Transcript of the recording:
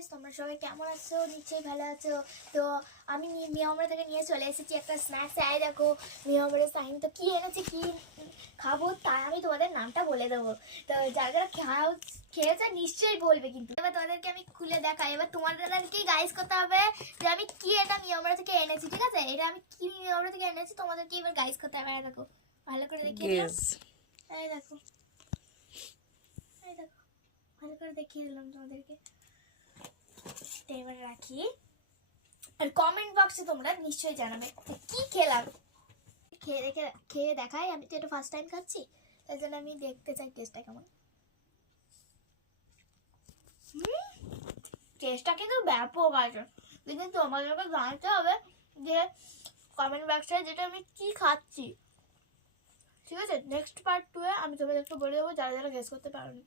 Guys, তোমরা সবাই কেমন আছো? নিশ্চয়ই ভালো আছো। তো আমি মিয়ামরা থেকে নিয়ে চলে এসেছি একটা স্ন্যাক্স। আয় দেখো মিয়ামরের সাইন। তো কি এনেছি, কি খাবো তাই আমি তোমাদের নামটা বলে দেবো। তো যারা যারা খেয়েছে নিশ্চয়ই বলবে। কিন্তু এবার তোমাদেরকে আমি খুলে দেখাই। এবার তোমাদেরকেই গাইস করতে হবে যে আমি কি এটা মিয়ামরা থেকে এনেছি। ঠিক আছে, এটা আমি কি মিয়ামরা থেকে এনেছি তোমাদেরকে এবার গাইস করতে হবে। দেখো ভালো করে দেখিয়ে দিলাম। এই দেখো, এই দেখো ভালো করে দেখিয়ে দিলাম তোমাদেরকে। এবার রাখি, আর কমেন্ট বক্সে তোমরা নিশ্চয়ই জানাবে কি খেলাম। খেয়ে দেখাই। আমি তো এটা ফার্স্ট টাইম খাচ্ছি, তাই জন্য আমি দেখতে চাই টেস্টটা কেমন। টেস্টটা কিন্তু ব্যাপক আছে, কিন্তু তোমাদেরকে জানতে হবে যে কমেন্ট বক্সে যেটা আমি কি খাচ্ছি। ঠিক আছে, নেক্সট পার্ট 2 এ আমি তোমাদেরকে বলে দেবো যারা যারা গেস করতে পারোনি।